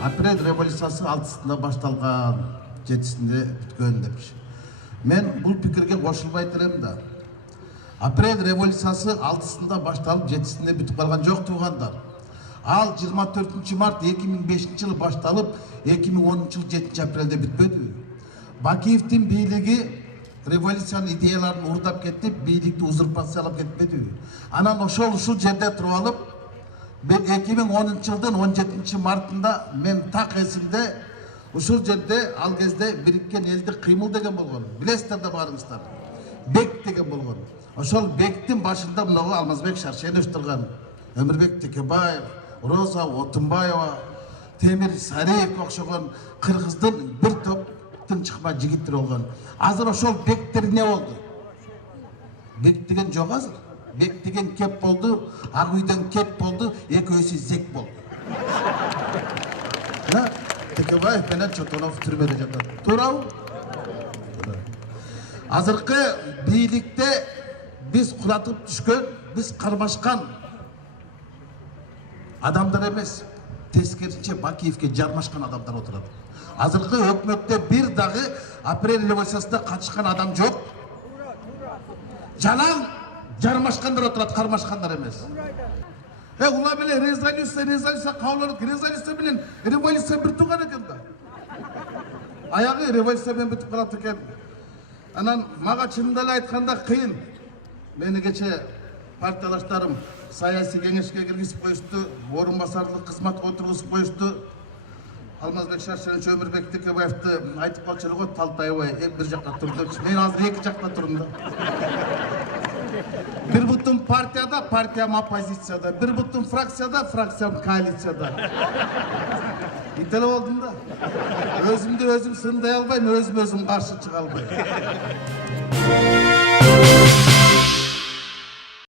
Апрель революциясы 6-сында башталған, 7-сінде бүткөн депчи. Мен бұл пикирге кошулбай турам да. Апрель революциясы 6-сында башталып, 7-сінде бүтүп калган жок туугандар. Ал 24 март 2005 жылы башталып, 2010 жыл 7 апрелде бүтпөдү. Бакиевдин бийлиги революциянын идеяларын урдап кетип, бийликти узурпациялап кетпеди. Анан ушул жерде туруп алып, 2010 жылдын 17 мартында мен так эсимде ушул жерде ал кезде бириккен элдик кыймыл деген болгон. Билесиздер да барыңыздар. Бек деген болгон. Ошол бектин башында мынау Алмазбек Шаршенович турган, Өмүрбек Текебаев, Роза Отунбаева, Темир Сариев окшогон кыргыздын бир топтун чыкма жигиттер болгон. Азыр ошол бектер эмне болду? Бек деген жок азыр. Бек деген кеп болду, Ак үйдөн кеп болду, экөөсү зек болду. Текебаев менен Чотонов түрмөдө жатат. Туурабы? Азыркы бийликте биз куратып түшкөн, биз кармашкан адамдар эмес, тескерисинче Бакиевге жармашкан адамдар отурат. Азыркы өкмөттө бир дагы апрель революциясында катышкан адам жок. Жалаң жармашкандар отурат, кармашкандар эмес. Ула беле резолюция кабыл резолюция менен революция бир тууган экен да. Аягы революция менен бүтүп калат экен. Анан мага чынында эле айтканда кыйын. Мени кече партиялаштарым саясий кеңешке киргизип коюшту, орун басарлык кызматка отургузуп коюшту. Алмазбек Шаршенович Өмүрбек Текебаевди айтып калчу эле го, талтайбай бир жакка тур депчи. Мен азыр эки жакта турдум да. Бир бутум партияда, партиям оппозицияда, бир бутум фракцияда, фракциям коалицияда. Ителе болдум да. Өзүмдү өзүм сындай албайм, өзүм каршы чыга албайм.